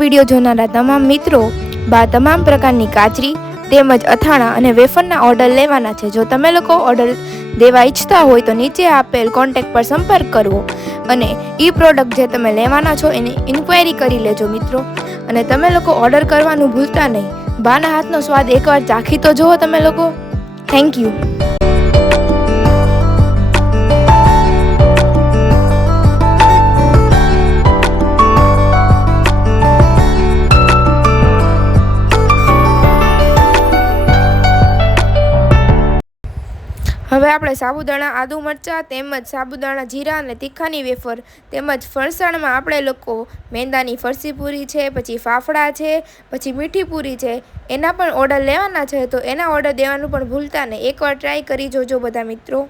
Video જોનારા તમામ મિત્રો તમામ પ્રકારની કાચરી તેમજ અથાણા અને વેફરના ઓર્ડર લેવાના છે। જો તમે લોકો ઓર્ડર દેવા ઈચ્છતા હોય તો નીચે આપેલ કોન્ટેક્ટ પર સંપર્ક કરવો અને ઈ પ્રોડક્ટ જે તમે લેવાના છો એની ઇન્ક્વાયરી કરી લેજો મિત્રો। અને તમે લોકો ઓર્ડર કરવાનું ભૂલતા નહીં। બાના હાથનો સ્વાદ એકવાર ચાખી તો જુઓ તમે લોકો। Thank you. હવે આપણે સાબુદાણા આદુ મરચાં તેમજ સાબુદાણા જીરા અને તીખાની વેફર તેમજ ફરસાણમાં આપણે લોકો મેંદાની ફરસી પૂરી છે, પછી ફાફડા છે, પછી મીઠી પૂરી છે, એના પણ ઓર્ડર લેવાના છે। તો એના ઓર્ડર દેવાનું પણ ભૂલતા નહીં। એકવાર ટ્રાય કરી જોજો બધા મિત્રો।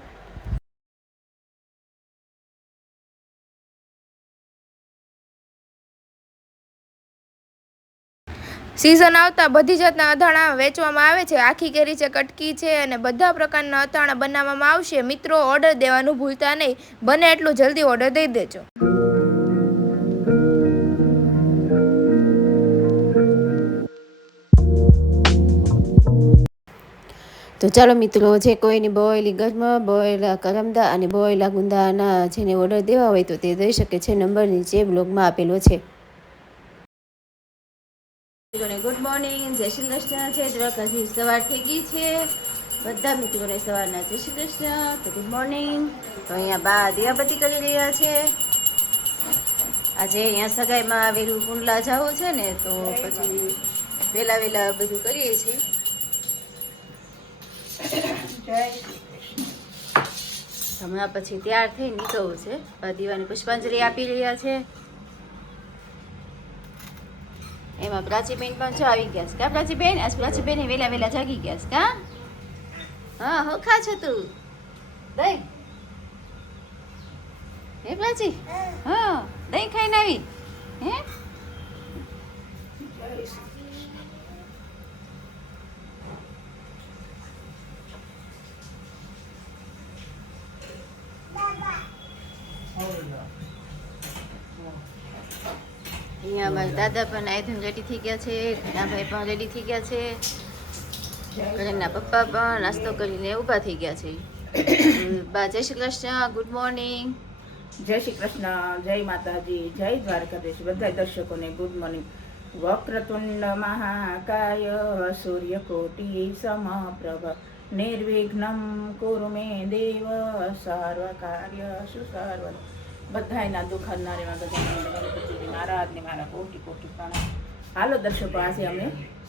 સિઝન આવતા બધી જાતના અથાણા વેચવામાં આવે છે। આખી કેરી છે, કટકી છે અને બધા પ્રકારના અથાણા બનાવવામાં આવશે। મિત્રો ઓર્ડર દેવાનું ભૂલતા નહીં। બને એટલું જલ્દી ઓર્ડર દઈ દેજો। તો ચાલો મિત્રો, જે કોઈની બોયેલી ગરમ, બોયેલા કરમદા અને બોયેલા ગુંદાના જેને ઓર્ડર દેવા હોય તો તે દઈ શકે છે। નંબર નીચે બ્લોગમાં આપેલો છે। ગુડ મોર્નિંગ, જય શ્રી કૃષ્ણ। જય દ્વારકાથી સવાર થઈ ગઈ છે। બધા મિત્રોને સવારના જય શ્રી કૃષ્ણ। તો ગુડ મોર્નિંગ। તો અહીંયા બા દીવાબત્તી કરી રહ્યા છે। આજે અહીંયા સગાઈમાં વેલું કુંડલા જવું છે ને, તો પછી વહેલા બધું કરીએ છીએ। હમણાં પછી તૈયાર થઈ નીકળવું છે। દીવાની પુષ્પાંજલિ આપી રહ્યા છે। એમાં પ્રાચીબેન પણ જો આવી ગયા છે। કા પ્રાચીબેન? આજ પ્રાચીબેન વેલા જાગી ગયા છે। કા? હા, હું ખા છો તું? દહીં? હે પ્રાચી? હા, દહીં ખાઈને આવી? હે? અહીંયા અમારા દાદા પણ આયધન રેડી થઈ ગયા છે। ઘણા ભાઈ પણ રેડી થઈ ગયા છે। ઘરના પપ્પા પણ નાસ્તો કરીને ઊભા થઈ ગયા છે। બા જય શ્રી કૃષ્ણ, ગુડ મોર્નિંગ। જય શ્રી કૃષ્ણ, જય માતાજી, જય દ્વારકાધીશ। બધા દર્શકોને ગુડ મોર્નિંગ। વક્રતુંડ મહાકાય સૂર્યકોટિ સમપ્રભ નિર્વિઘ્નમ કુરુ મે દેવ સર્વ કાર્ય સુસર્વદ। બધાયના દુઃખ હરનારીમાં ગજાનંદ મહારાજને મારા કોટી પ્રણામ। હાલો દર્શકો, આજે અમે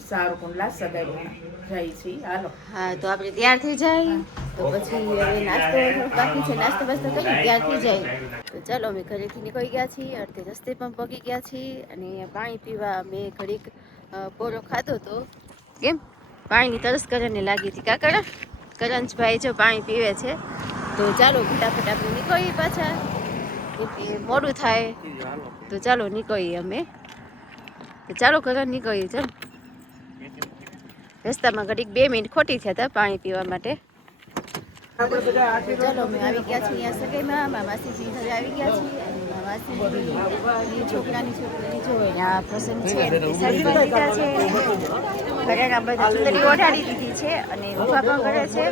સાવરકુંડલા સગાઈમાં જઈએ છીએ। હાલો। હા, તો આપણે તૈયાર થઈ જાય તો પછી હવે નાસ્તો બાકી છે, નાસ્તો બાસ્તો કરી તૈયાર થઈ જાય। તો ચાલો, અમે ઘરેથી નીકળી ગયા છીએ, અડધે રસ્તે પણ પહોંચી ગયા છીએ। અને પાણી પીવા અમે ઘડીક પોરો ખાધો તો કેમ પાણીની તરસ કરણને લાગી હતી। કા કરંજભાઈ જો પાણી પીવે છે। તો ચાલો ફટાફટ આપણે નીકળીએ પાછા, મોડું થાય તો ચાલો નીકળીએ અમે। તો ચાલો કરણ નીકળીએ। ચાલો, રસ્તામાં ઘડીક 2 મિનિટ ખોટી થયા હતા પાણી પીવા માટે। ચાલો, અમે આવી ગયા છીએ અહીંયા સગાઈમાં। મારા માસીજી ઘરે આવી ગયા છીએ। અને મારા માસીજી છોકરાની છોકરી જો અહીંયા પ્રસંગ છે, સાડી બાંધી દીધા છે, ઘરેના બધા ચુંદડી ઓઢાડી દીધી છે અને ઊભા પણ કરે છે।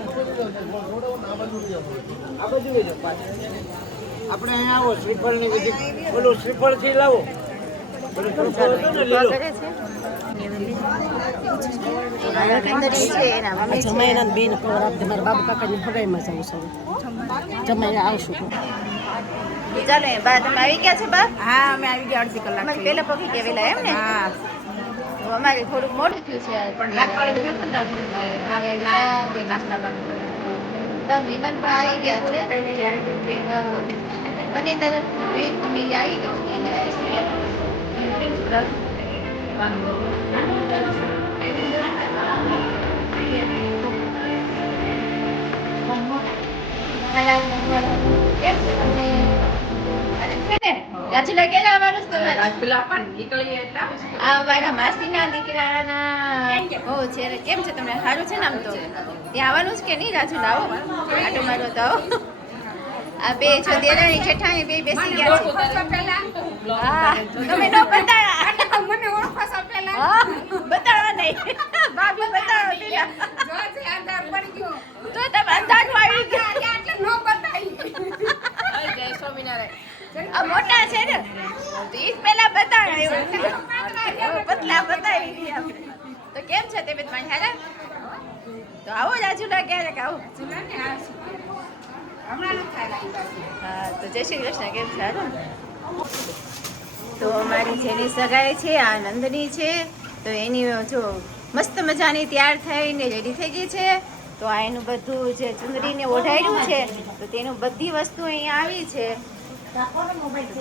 આપણે અહીંયા આવો, શ્રીફળની વિધિ બોલો, શ્રીફળથી લાવો, ઊભા કરે છે। જમાઈના બેન ખબર આપते મારા બાબુ કાકાની ભગાઈમાં જાઉં છું। જમાઈ આવશું। ચાલો, બા તમે આવી ગયા છે? બા હા, અમે આવી ગયા અડધી કલાક અમારે પહેલા પગી ગયા વેલા, એમ ને? હા, તો અમારે થોડુંક મોડું થયું છે। વિમાન પણ આવી ગયા છે અને તરફ આવી ગયો। મારા માસીના દીકરાના કેમ છે તમને? સારું છે ને? આમ તો ત્યાં આવવાનું છે કે નહીં? રાજુલા આવો, આટો મારો તો આવો। આ બે છો દેરાણી જેઠાણી બે બેસી ગયા છે। હા, તમે નો પતાયા। મને ઓળખો છો પેલા હા બતાડવા નહીં ભાભી બતાડો પેલા જો છે આધાર પડી ગયો તો તમે અંધારું આવી ગયા એટલે નો બતાઈ આ મોટા છે ને તો ઈ પેલા બતાડાયો પતલા બતાવી ગયા આપણે તો કેમ છે તબિયત પાણી હારા તો આવો રાજુલા ક્યારેક આવો હમણાં ન થાય હા તો જય શ્રી કૃષ્ણ કેમ છે હારું તો અમારી જેની સગાઈ છે આ નંદની છે તો એની જો મસ્ત મજાની તૈયાર થઈને રેડી થઈ ગઈ છે તો આ એનું બધું જે ચુંદડીને ઓઢાડ્યું છે તો તેનું બધી વસ્તુ અહીંયા આવી છે તો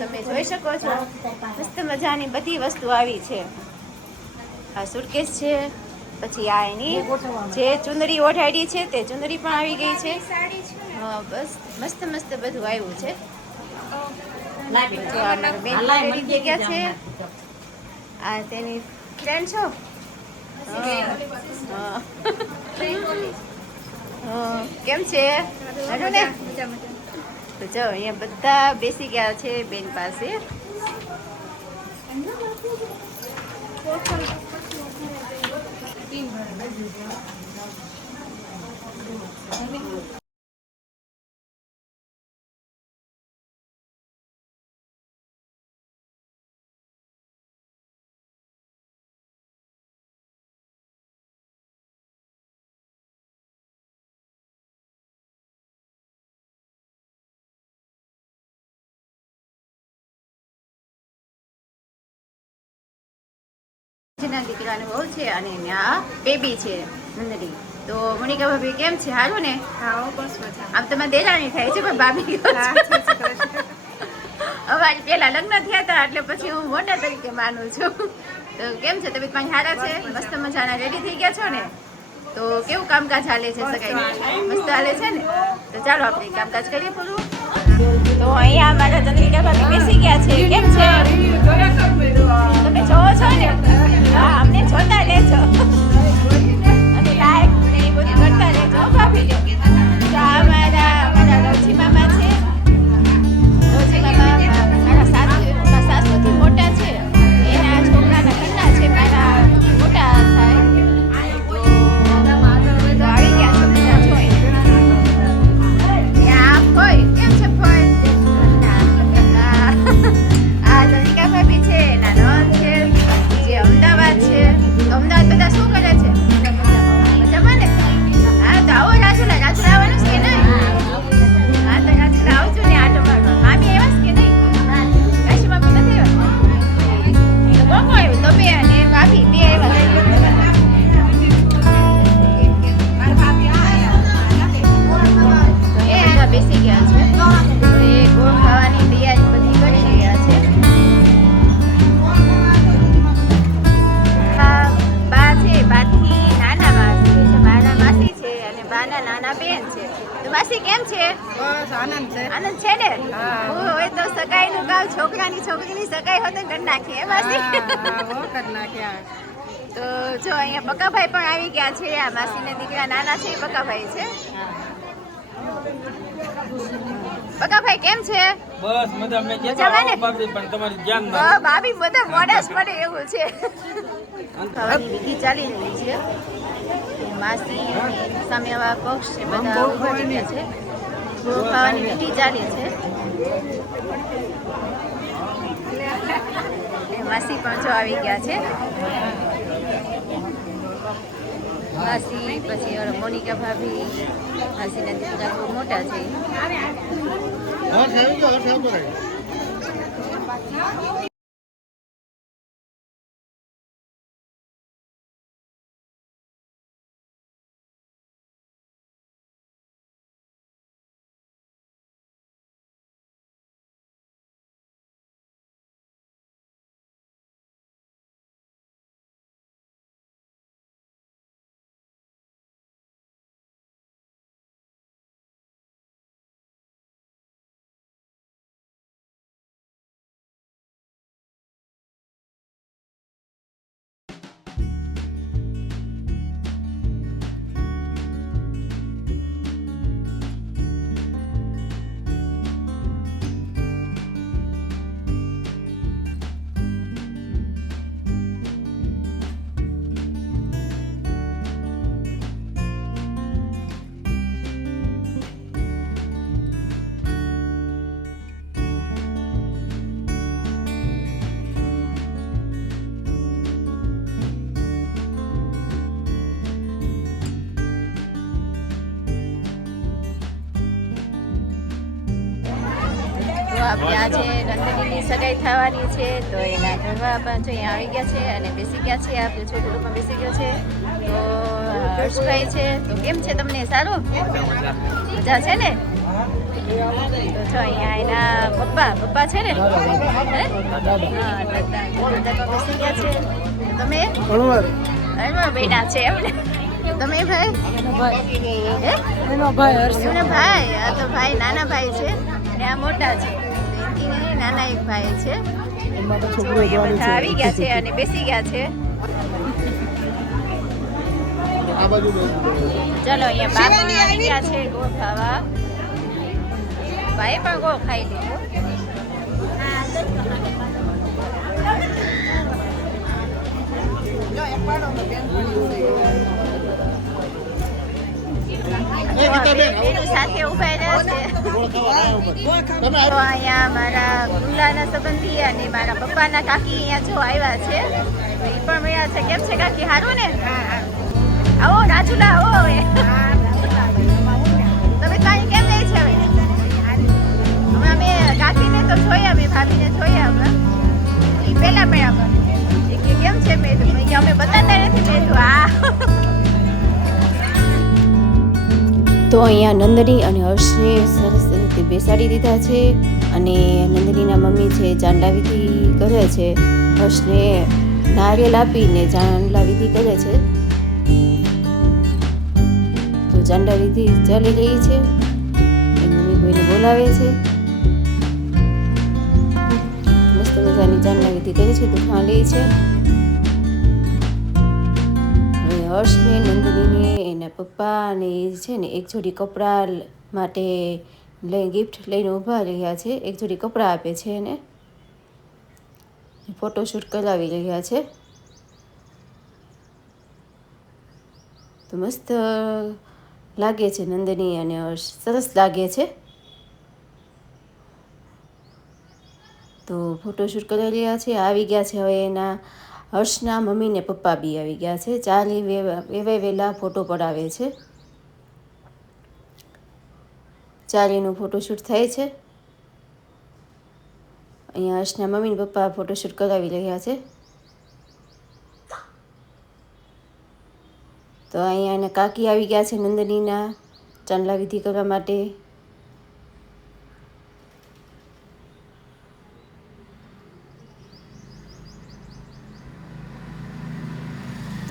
તમે જોઈ શકો છો મસ્ત મજાની બધી વસ્તુ આવી છે આ સુટકેસ છે પછી આ એની જે ચુંદડી ઓઢાડી છે તે ચુંદડી પણ આવી ગઈ છે હા બસ મસ્ત મસ્ત બધું આવ્યું છે તો આ મારા બેન રેડી થઈ ગયા છે આ તેની ફ્રેન્ડ છો હા. હા. કેમ છે સારું ને તો જો અહીંયા બધા બેસી ગયા છે બેન પાસે જેના દીકરાની વહુ છે અને ત્યાં બેબી છે નંદડી તો મોનિકા ભાભી કેમ છે સારું ને આમ તમે દેરાણી થાય છે પણ ભાભી અમારી પેલા લગ્ન થયા હતા એટલે પછી હું મોટા તરીકે માનું છું તો કેમ છે તબિયત પાણી સારા છે મસ્ત મજાના રેડી થઈ ગયા છો ને તો કેવું કામકાજ હાલે છે સગાઈ મસ્ત હાલે છે ને તો ચાલો આપણે કામકાજ કરીએ પૂરું તો અહીંયા અમારા ચંદ્રિકા ભાભી બેસી ગયા છે કેમ છે તમે જોવો છો ને હા અમને જોતા રહેજો અને લાઈક ને એ બધું કરતા રહેજો ભાભી તો અમારા રવજી મામા છે રવજી મામા મારા સાસુથી મોટા છે એના છોકરાના ઘરના છે મારા મોટા થાય તો આવી ગયા છો બધા જોઈ ત્યાં ફોઈ કેમ છે ફોઈ આ લલિકા ભાભી છે એના નણંદ છે જે અમદાવાદ છે તો અમદાવાદ બધા શું કરે છે મજામાં ને હા તો આવો રાજુલા આવવાનું છે કે નહીં હા તો રાજુલા આવજો ને આટો મારવા મામી આવ્યા છે કે નહીં કાશી મામી નથી આવ્યા તો કોણ આવ્યું તમે અને ભાભી બે આવ્યા તો એ બધા બેસી ગયા છે તો એ ગોળ ખાવાની તૈયારી બધી કરી રહ્યા છે બા છે બાથી નાના માસી છે બાના માસી છે અને બાના નાના બેન છે તો માસી કેમ છે આનંદ છે ને હોય તો સગાઈનું કામ છોકરાની છોકરીની સગાઈ હોત કરી નાખી હે માસી તો જો અહીંયા બકાભાઈ પણ આવી ગયા છે આ માસીના દીકરા નાના છે એ બકાભાઈ છે બકાભાઈ કેમ છે બસ મજા મેં મજામાં ને? ભાભી પણ તમારી ધ્યાન ભાભી બધા મોડા જ પડે એવું છે ખાવાની વિધિ ચાલી રહી છે માસી અને સામેવાળા પક્ષ છે બધા ઉભા થઈ ગયા છે ગોળ ખાવાની વિધિ ચાલે છે એ માસી પણ જો આવી ગયા છે માસી પછી ઓલા મોનિકા ભાભી માસીના દીકરા બહુ મોટા છે આપણે આજે નંદનીની સગાઈ થવાની છે તો એના ઘરવા પણ જો અહીંયા આવી ગયા છે અને બેસી ગયા છે. આપણો છોકરો પણ બેસી ગયો છે. તો હર્ષભાઈ છે તો કેમ છે તમને? સારું મજા છે ને? તો જો અહીંયા એના પપ્પા છે ને? હે? હા દાદા પણ બેસી ગયા છે. તો તમે બેટા છે એમને? તમે ભાઈ? હે? એનો ભાઈ હર્ષ. એનો ભાઈ? આ તો ભાઈ નાના ભાઈ છે ને આ મોટા છે. એથી નાના એક ભાઈ છે. છોકરો બધા આવી ગયા છે અને બેસી ગયા છે. ચલો અહીંયા બાપુ આવી ગયા છે ગોળ ખાવા. ભાઈ પણ ગોળ ખાઈ લીધો. સાથે ઉભા રહ્યા છે. તો અહીંયા મારા ગુંડાના સંબંધી અને મારા પપ્પાના કાકી અહીંયા જો આવ્યા છે. તો એ પણ મળ્યા છે. કેમ છે કાકી? સારું ને? આવો રાજુલા આવો હવે. તમે કાંઈ કેમ જાય છે હવે? હમણાં મેં કાકીને તો જોયા, મેં ભાભીને જોયા હમણાં. એ પહેલા મળ્યા પણ કેમ છે? મેં અમે બતાતા નથી. મેં તો આ તો અહીંયા નંદની અને હર્ષને સરસ રીતે બેસાડી દીધા છે અને નંદનીના મમ્મી છે ચાંદલા વિધિ કરે છે. હર્ષને નારિયેલ આપીને ચાંદલા વિધિ કરે છે. તો ચાંદલા વિધિ ચાલી રહી છે. મમ્મી કોઈને બોલાવે છે. મસ્ત મજાની ચાંદલા વિધિ કરે છે. દુખા લે છે. હર્ષને નંદનીને એના પપ્પા અને છે ને એક જોડી કપડાં માટે ગિફ્ટ લઈને ઊભા રહ્યા છે. એક જોડી કપડાં આપે છે એને. ફોટોશૂટ કરાવી રહ્યા છે. તો મસ્ત લાગે છે નંદની અને હર્ષ, સરસ લાગે છે. તો ફોટોશૂટ કરી રહ્યા છે. આવી ગયા છે હવે એના હર્ષના મમ્મી ને પપ્પા બી આવી ગયા છે. ચાલી વેલા ફોટો પડાવે છે. ચાલીનું ફોટોશૂટ થાય છે. અહીંયા હર્ષના મમ્મી ને પપ્પા ફોટોશૂટ કરાવી રહ્યા છે. તો અહીંયા એના કાકી આવી ગયા છે નંદનીના ચાંદલા વિધિ કરવા માટે.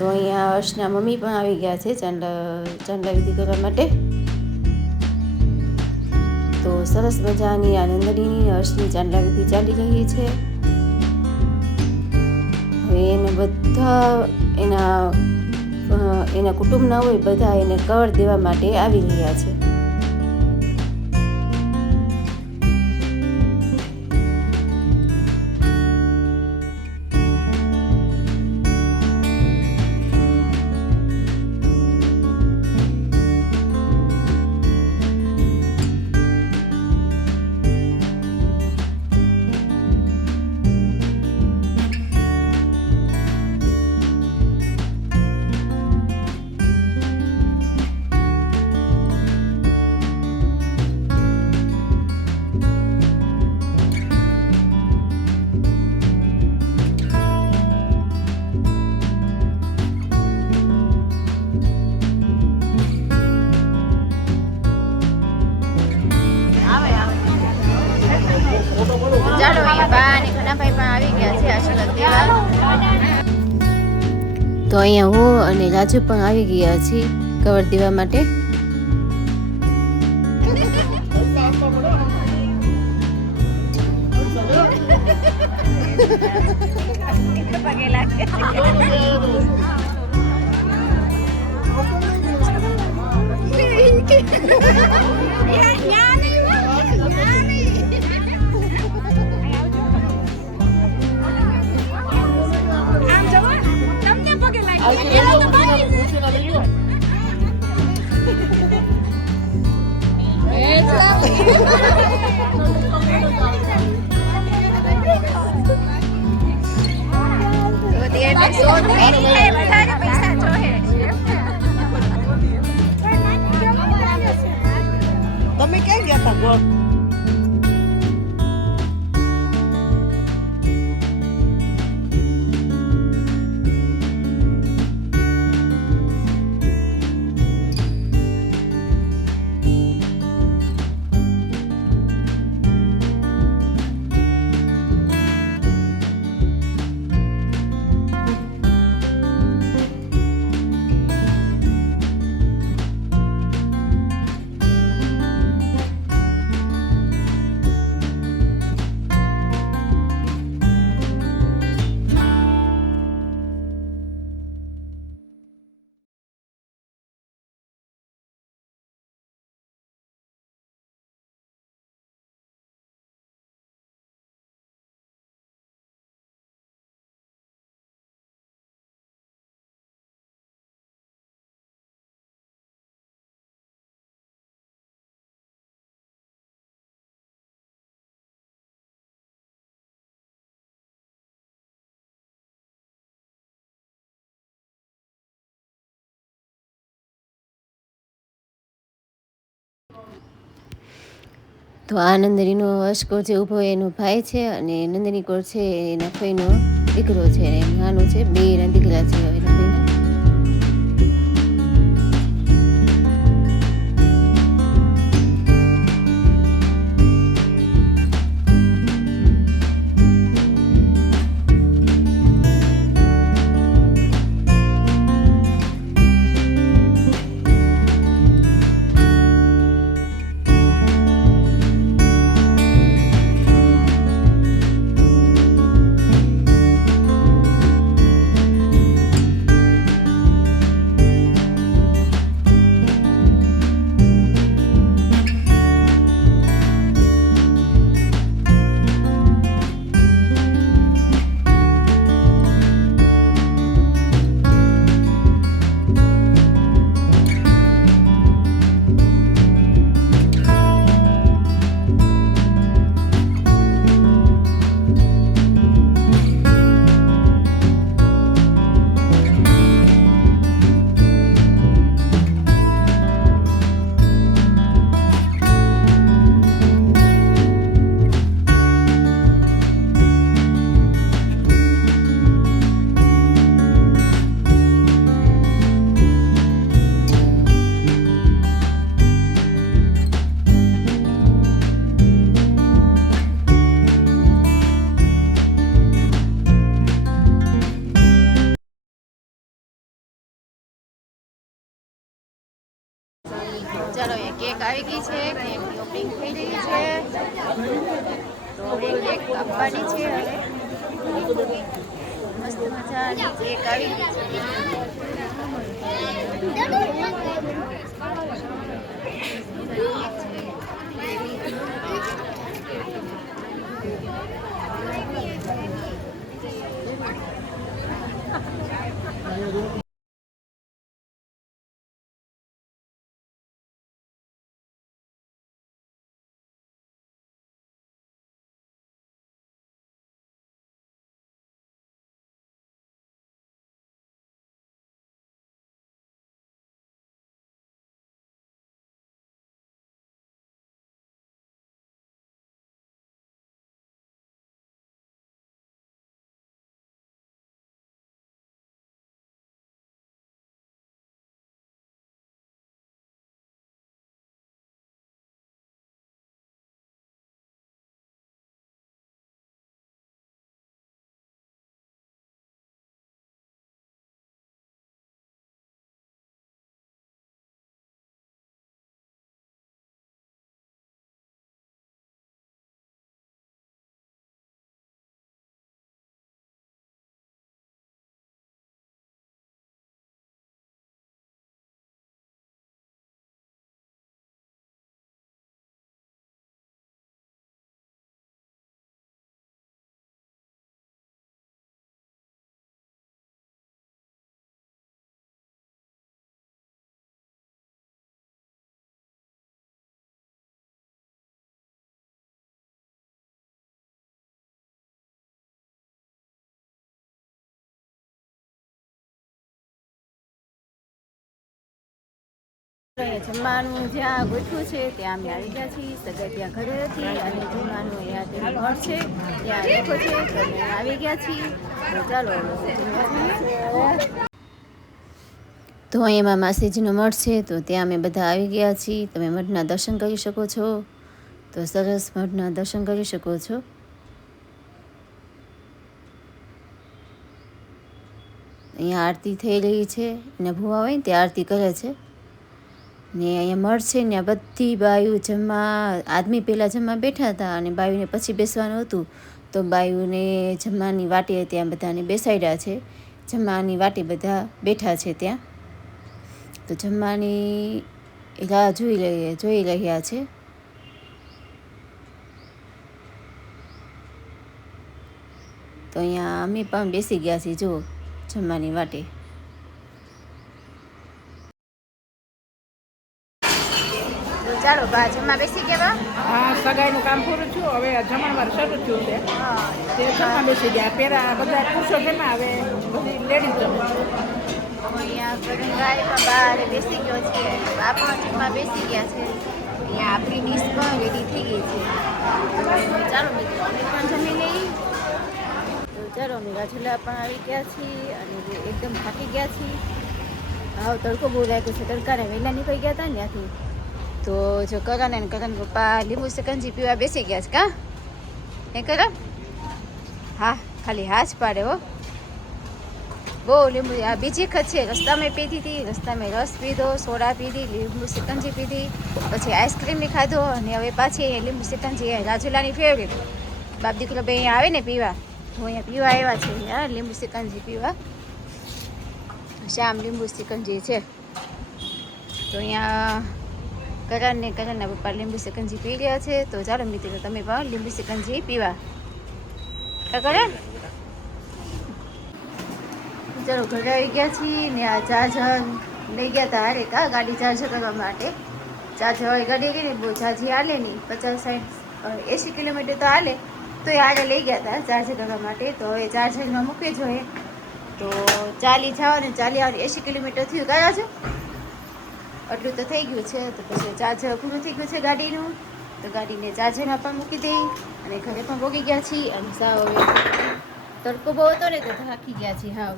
તો અહીંયા હર્ષના મમ્મી પણ આવી ગયા છે ચાંદલા વિધિ કરવા માટે. તો સરસ મજાની આ નંદનીની હર્ષની ચાંદલા વિધિ ચાલી રહી છે. હવે એને બધા એના કુટુંબના હોય બધા એને કવર દેવા માટે આવી રહ્યા છે. ચાલો અહીંયા બા અને ઘનાભાઈ પણ આવી ગયા છે આશીર્વાદ દેવા. તો અહીંયા હું અને રાજુ પણ આવી ગયા છીએ કવર દેવા માટે. તમે ક્યાં ગયા હતા? તો આ નંદનીનો અશકો જે ઊભો એનો ભાઈ છે અને નંદની કોર છે એના ફઈનો દીકરો છે, નાનો છે, બેના દીકરા છે એના ફઈના. ચાલો એ કેક આવી ગઈ છે, કેકની ઓપનિંગ થઈ રહી છે. તો હવે કેક કાપવાની છે અને મસ્ત મજાની કેક આવી ગઈ છે. જમવાનું જ્યાં ગોઠવું છે ત્યાં અમે આવી ગયા છીએ. સગાઈ ત્યાં ઘરે હતી અને જમવાનું અહીંયા તેનું ઘર છે ત્યાં રેખો છે તો અમે આવી ગયા છીએ. તો ચાલો તો અહીંયામાં માસીજીનો મઠ છે તો ત્યાં અમે બધા આવી ગયા છીએ. તમે મઠના દર્શન કરી શકો છો. તો સરસ મઠના દર્શન કરી શકો છો. અહીંયા આરતી થઈ રહી છે અને ભૂવા હોય ને ત્યાં આરતી કરે છે ને અહીંયા મઠ છે ને બધી બાયું જમવા આદમી પહેલાં જમવા બેઠા હતા અને બાયુને પછી બેસવાનું હતું તો બાયુને જમવાની વાટે ત્યાં બધાને બેસાડ્યા છે. જમવાની વાટે બધા બેઠા છે ત્યાં. તો જમવાની રાહ જોઈ રહ્યા છે. તો અહીંયા અમે પણ બેસી ગયા છીએ જુઓ જમવાની વાટે. ચાલો બા જમવા બેસી ગયા. હા, સગાઈનું કામ પૂરું થયું, હવે જમણવાર શરૂ થયું છે તે જમવા બેસી ગયા. પેલા બધા પુરુષો જમા, હવે બધી લેડીઝ જમે. અહીંયા ગાડીમાં બહાર બેસી ગયો છે, બા પણ જમવા બેસી ગયા છે. અહીંયા આપણી ડીશ પણ રેડી થઈ ગઈ છે. તો ચાલો મિત્રો અમે પણ જમી લઈ. તો ચાલો અમે રાજુલા પણ આવી ગયા છીએ અને એકદમ થાકી ગયા છીએ. હા તડકો બહુ લાગ્યો છે. તડકાને વહેલા નીકળી ગયા હતા ને ત્યાંથી. તો જો કરણ અને કરણ પપ્પા લીંબુ સિકંજી પીવા બેસી ગયા છે. કાં હે કરણ? હા ખાલી હાથ પાડે હો. બહુ લીંબુ આ બીજી વખત છે. રસ્તામાં પીધી હતી, રસ્તામાં રસ પીધો, સોડા પીધી, લીંબુ સિકંજી પીધી, પછી આઈસ્ક્રીમ બી ખાધો અને હવે પાછી લીંબુ સિકંજી રાજુલાની ફેવરેટ. બાપ દીકરો બે અહીંયા આવે ને પીવા, તો અહીંયા પીવા આવ્યા છે. અહીંયા લીંબુ સિકંજી પીવા. શ્યામ લીંબુ સિકંજી છે. તો અહીંયા કરણના પપ્પા લીંબુ સિકંજી પી રહ્યા છે. તો ચાલો મિત્રો તમે પણ લીંબુ સિકંજી પીવા. કરણ ચાલો ઘરે આવી ગયા છીએ ને આ ચાર્જર લઈ ગયા હતા. અરે કા ગાડી ચાર્જ કરવા માટે ચાર્જર વાળી ગાડી ગઈ ને બહુ ચાર્જી હાલે નહીં, 50-60-80 કિલોમીટર તો હાલે, તો એ આડે લઈ ગયા હતા ચાર્જ કરવા માટે. તો હવે ચાર્જરમાં મૂકવી જોઈએ. તો ચાલી જાઓ ને ચાલી આવો 80 કિલોમીટર થયું ગયા છે, આટલું તો થઈ ગયું છે. તો પછી ચાર્જર પૂરું થઈ ગયું છે ગાડીનું. તો ગાડીને ચાર્જરમાં પણ મૂકી દઈ અને ઘરે પણ ભોગી ગયા છીએ. અને સાવ હવે તડકો બહુ હતો ને તો થાકી ગયા છીએ હાવ.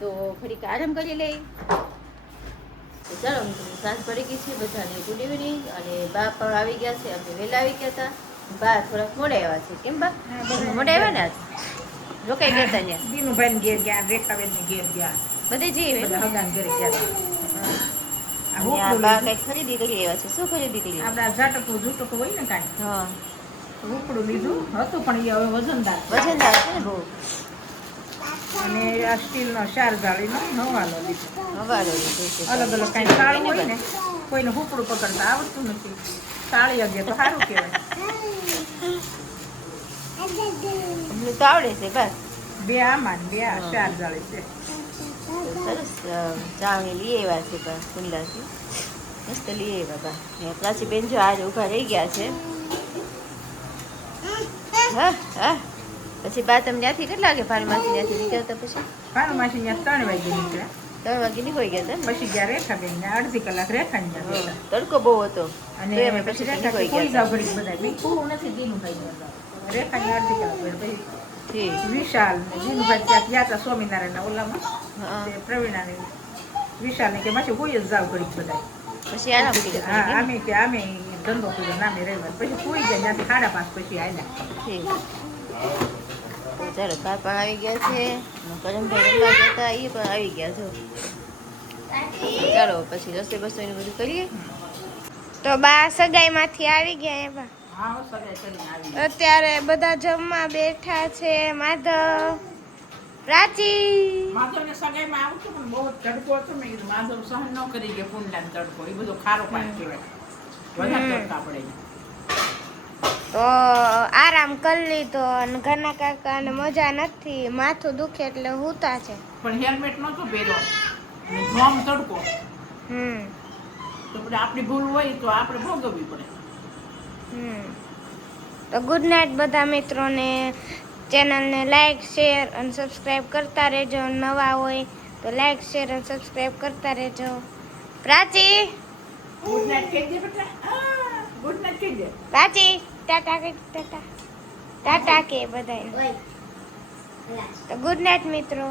તો ફરી આરામ કરી લઈ. તો ચાલો મિત્રો સાંજ પડી ગઈ છે. બધાને ગુડ ઇવનિંગ. અને બા પણ આવી ગયા છે. અમે વહેલા આવી ગયા હતા. બા થોડાક મોડા આવ્યા છે. કેમ બા મોડા આવ્યા ને આજ? રોકાઈ ગયા હતા ત્યાં દીનુભાઈ ઘેર ગયા, રેખાબેન ને ઘેર ગયા, બધે જઈએ. બધા હગાને ઘરે ગયા હતા. અને આ બા કંઈક ખરીદી કરી આવ્યા છે. શું ખરીદી કરી? આપડા ઝાટકું ઝૂટકું હોય ને કાંઈ, હા ઉપડું લીધું હતું પણ એ હવે વજનદાર છે. વજનદાર છે ને બહુ. અને આ સ્ટીલનો શાર જાળીનો હવાલો લીધો. હવાલો લીધો છે. અલગ અલગ કાંઈ તાળું હોય ને, કોઈને હુકડું પકડતા આવડતું નથી, તાળી અગે તો સારું કહેવાય. અમને તો આવડે છે બસ. બે આમાં ને બે આ શાર જાળી છે. સરસ ચાવણી લઈ આવ્યા છે બા કુંડાથી. મસ્ત લઈ આવ્યા બા. ને પ્રાચી બેન જો આજે ઊભા રહી ગયા છે. હા હા પછી બા તમે ત્યાંથી કેટલા વાગે ભાલમાંથી ત્યાંથી નીકળતા? પછી ભાનુમાસી ત્યાં 3 વાગે નીકળ્યા, 3 વાગે નીકળી ગયા હતા ને? પછી ગયા રેખાબેન ને અડધી કલાક રેખાની ત્યાં હા, બેઠા. તડકો બહુ હતો. અને તો અમે પછી પછી રેખા નીકળી કોઈ ગયા જાવ ઘડીક બધા બીકું નથી. દીનુભાઈ રેખાની અડધી કલાક બેઠા. પછી હતા. વિશાલ ને દીનુભાઈ ત્યાં ગયા હતા સ્વામિનારાયણના ઓલામાં. હા તે પ્રવીણા ને વિશાલ ને કે પછી કોઈ જ જાવ ઘડીક બધા. પછી આરામ કર્યો. હા અમે ધંધો કર્યો નામે રવિવાર, પછી કોઈ જાય ત્યાંથી 5:30 પછી આવ્યા. ઠીક. તો ચાલો બા પણ આવી ગયા છે. કરમભાઈ રમવા ગયા હતા એ પણ આવી ગયા છો. ચાલો પછી રસોઈ બસોઈ બધું કરીએ. તો બા સગાઈમાંથી આવી ગયા એવા. હા સગાઈ કરીને આવી. અત્યારે બધા જમવા બેઠા છે. માધવ, પ્રાચી, માધવને સગાઈમાં આવું છું પણ બહુ તડકો હતો. મેં કીધું માધવ સહન ન કરી ગયા કુંડલાનો તડકો, એ બધો ખારો પાક કહેવાય, વધારે તડકા પડે. તો આરામ કરી લીધો અને ઘરના કાકાને મજા નથી, માથું દુખે એટલે હુતા છે. પણ હેલ્મેટ નહોતો પહેર્યો અને ધોમ તડકો, તો પછી આપણી ભૂલ હોય તો આપણે ભોગવવી પડે. તો ગુડ નાઇટ બધા મિત્રોને. ચેનલને લાઈક, શેર અને સબસ્ક્રાઈબ કરતા રહેજો. નવા હોય તો લાઈક, શેર અને સબસ્ક્રાઈબ કરતા રહેજો. પ્રાચી, ગુડ નાઇટ કહી દે બેટા. ગુડ નાઇટ કહી દે. પ્રાચી ટાટા કે ટાટા ટાટા કે બધાય. તો ગુડ નાઇટ મિત્રો.